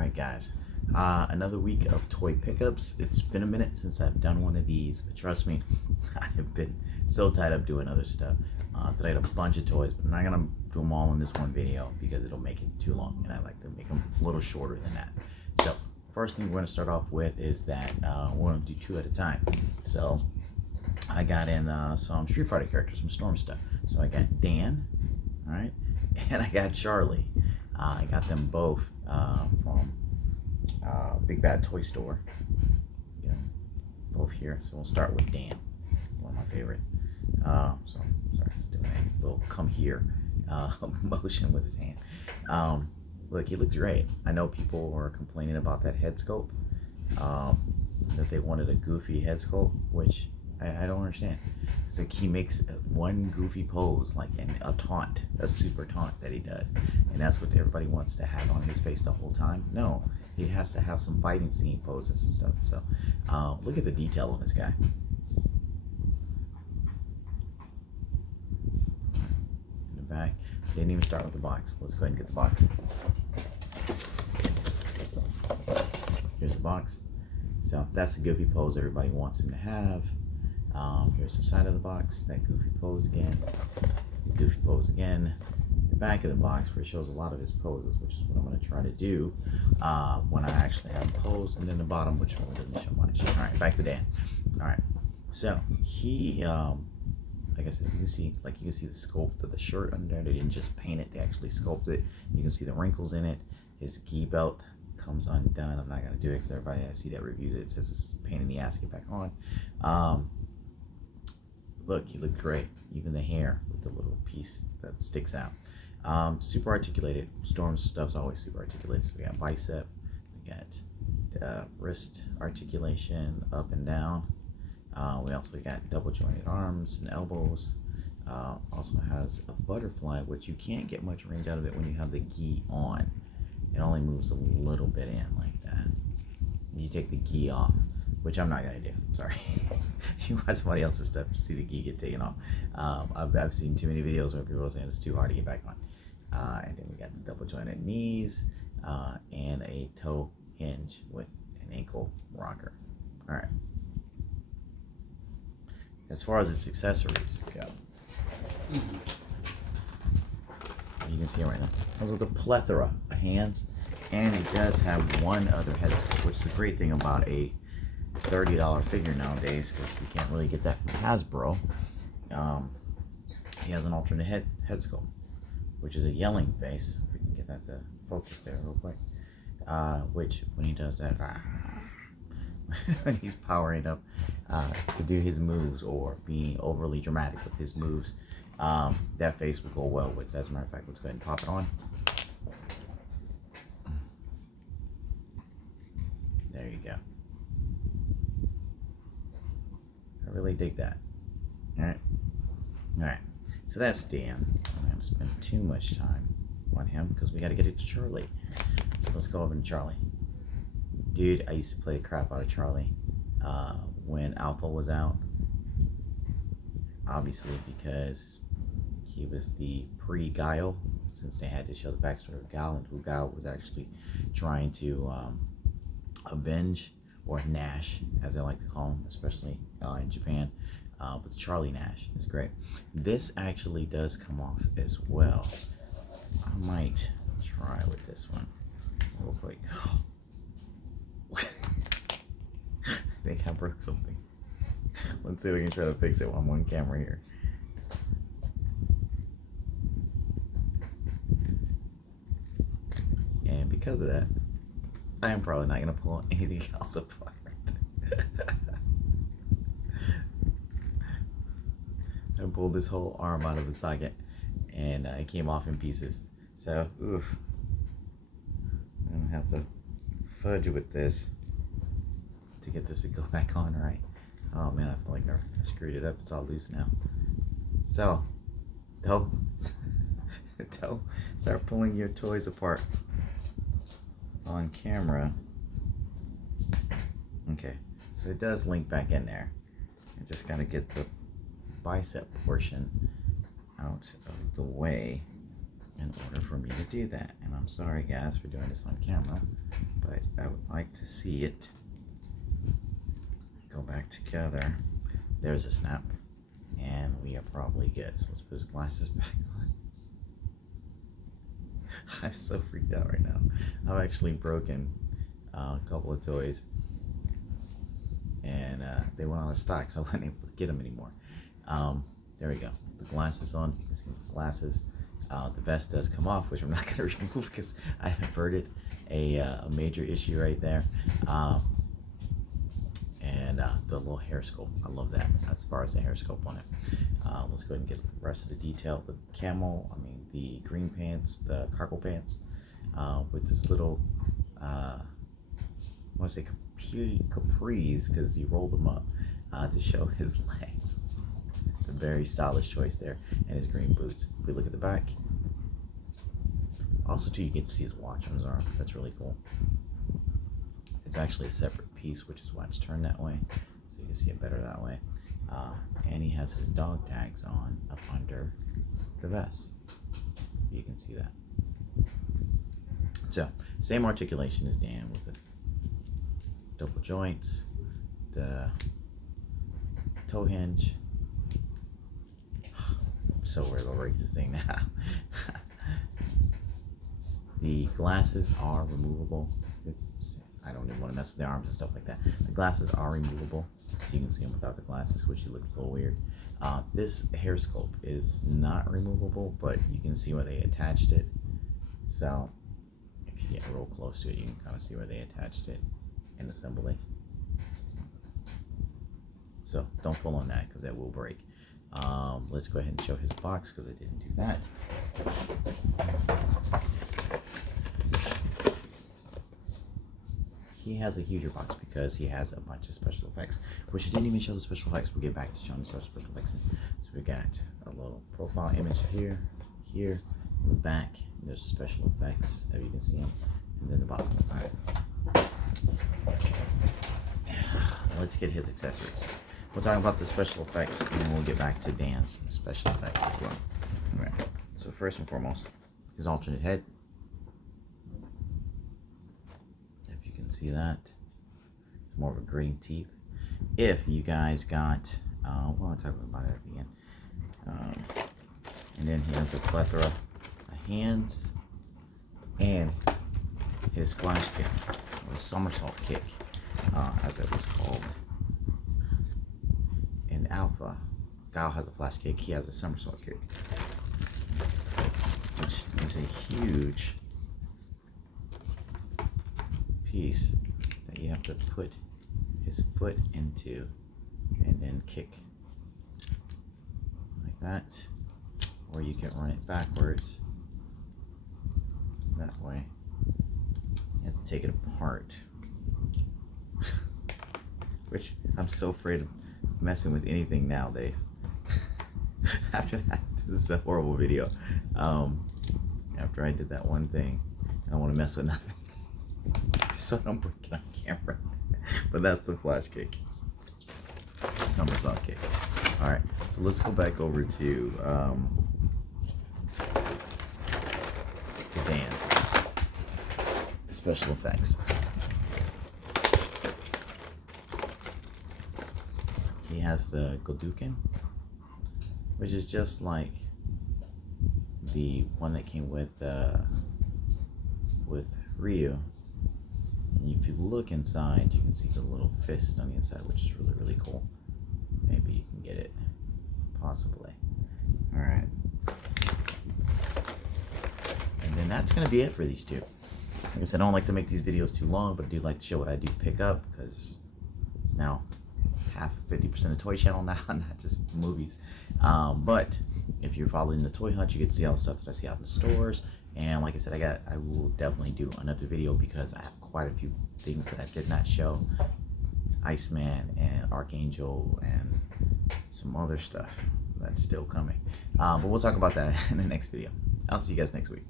Alright guys, another week of toy pickups. It's been a minute since I've done one of these, but trust me, I have been so tied up doing other stuff that I had a bunch of toys, but I'm not going to do them all in this one video because it'll make it too long, and I like to make them a little shorter than that. So, first thing we're going to start off with is that we're going to do two at a time. So, I got in some Street Fighter characters, some Storm stuff. So I got Dan, alright, and I got Charlie. I got them both from Big Bad Toy Store. You know, both here. So we'll start with Dan, one of my favorite. So sorry, he's doing a little come here motion with his hand. Look, he looks great. I know people were complaining about that head sculpt, that they wanted a goofy head sculpt, which I don't understand. It's like he makes one goofy pose, like a taunt, a super taunt that he does, and that's what everybody wants to have on his face the whole time. No, he has to have some fighting scene poses and stuff. So look at the detail on this guy. In the back, didn't even start with the box. Let's go ahead and get the box. Here's the box. So that's the goofy pose everybody wants him to have. Here's the side of the box, that goofy pose again, goofy pose again. The back of the box where it shows a lot of his poses, which is what I'm going to try to do when I actually have him posed, and then the bottom, which really doesn't show much. All right, back to Dan. All right, so he, like I said, you can see the sculpt of the shirt under there. They didn't just paint it; they actually sculpted it. You can see the wrinkles in it. His gi belt comes undone. I'm not going to do it because everybody I see that reviews it says it's a pain in the ass to get back on. Look, he looked great. Even the hair with the little piece that sticks out. Super articulated. Storm's stuff's always super articulated. So we got bicep, we got wrist articulation up and down. We also got double jointed arms and elbows. Also has a butterfly, which you can't get much range out of it when you have the gi on. It only moves a little bit in like that. You take the gi off, which I'm not gonna do. Sorry. You watch somebody else's stuff to see the gi get taken off. I've seen too many videos where people are saying it's too hard to get back on. And then we got the double jointed knees and a toe hinge with an ankle rocker. All right. As far as its accessories go, you can see it right now. It comes with a plethora of hands, and it does have one other head sculpt, which is a great thing about a $30 figure nowadays, because you can't really get that from Hasbro. He has an alternate head sculpt, which is a yelling face. If we can get that to focus there real quick. Which, when he does that, when he's powering up to do his moves or being overly dramatic with his moves, that face will go well with. As a matter of fact, let's go ahead and pop it on. There you go. I really dig that. Alright. Alright. So that's Dan. I'm not going to spend too much time on him because we got to get it to Charlie. So let's go over to Charlie. Dude, I used to play the crap out of Charlie when Alpha was out. Obviously because he was the pre-Guile, since they had to show the backstory of Guile and who Guile was actually trying to avenge, or Nash, as they like to call him, especially in Japan. But Charlie Nash is great. This actually does come off as well. I might try with this one real quick. I think I broke something. Let's see if we can try to fix it while I'm on camera here. And because of that, I am probably not going to pull anything else apart. I pulled this whole arm out of the socket and it came off in pieces. So, oof. I'm going to have to fudge with this to get this to go back on right. Oh man, I feel like I screwed it up. It's all loose now. So, don't start pulling your toys apart on camera. Okay, so it does link back in there. I just gotta get the bicep portion out of the way. in order for me to do that. And I'm sorry guys for doing this on camera, but I would like to see it go back together. There's a snap, and we are probably good. So let's put his glasses back on. I'm so freaked out right now. I've actually broken a couple of toys, and they went out of stock, so I wasn't able to get them anymore. There we go. The glasses on. You can see the glasses. The vest does come off, which I'm not going to remove because I averted a major issue right there. And the little hair scope, I love that as far as the hair scope on it. Let's go ahead and get the rest of the detail. The the green pants, the cargo pants, with this little, I want to say capris, because you roll them up to show his legs. It's a very stylish choice there, and his green boots. If we look at the back, also too, you get to see his watch on his arm. That's really cool. It's actually a separate piece, which is why it's turned that way, so you can see it better that way. And he has his dog tags on up under the vest. You can see that. So, same articulation as Dan with the double joints, the toe hinge. I'm so worried about break this thing now. The glasses are removable. I don't even want to mess with the arms and stuff like that. The glasses are removable, so you can see them without the glasses, which looks a little weird. This hair sculpt is not removable, but you can see where they attached it. So if you get real close to it, you can kind of see where they attached it in assembly. So don't pull on that because that will break. Let's go ahead and show his box because I didn't do that. He has a huger box because he has a bunch of special effects, which I didn't even show the special effects. We'll get back to showing the special effects. So we got a little profile image here, on the back. There's special effects, as you can see them, and then the bottom of the back. Let's get his accessories. We'll talk about the special effects, and then we'll get back to Dan's special effects as well. All right. So first and foremost, his alternate head. See that? It's more of a gritting teeth. If you guys got, well, I'll talk about it at the end. And then he has a plethora of hands and his flash kick, or somersault kick, as it was called. In Alpha, Guile has a flash kick, he has a somersault kick, which is a huge piece that you have to put his foot into and then kick like that, or you can run it backwards that way. You have to take it apart, which I'm so afraid of messing with anything nowadays. After that, this is a horrible video. After I did that one thing, I don't want to mess with nothing. So I don't break it on camera. But that's the flash kick. Somersault kick. Alright, so let's go back over to Dan's special effects. He has the Goduken, which is just like the one that came with Ryu. And if you look inside, you can see the little fist on the inside, which is really, really cool. Maybe you can get it, possibly. All right. And then that's gonna be it for these two. Like I said, I don't like to make these videos too long, but I do like to show what I do pick up, because it's now 50% of Toy Channel now, not just movies. But if you're following the Toy Hunt, you get to see all the stuff that I see out in the stores. And like I said, I will definitely do another video because I have quite a few things that I did not show. Iceman and Archangel and some other stuff that's still coming. But we'll talk about that in the next video. I'll see you guys next week.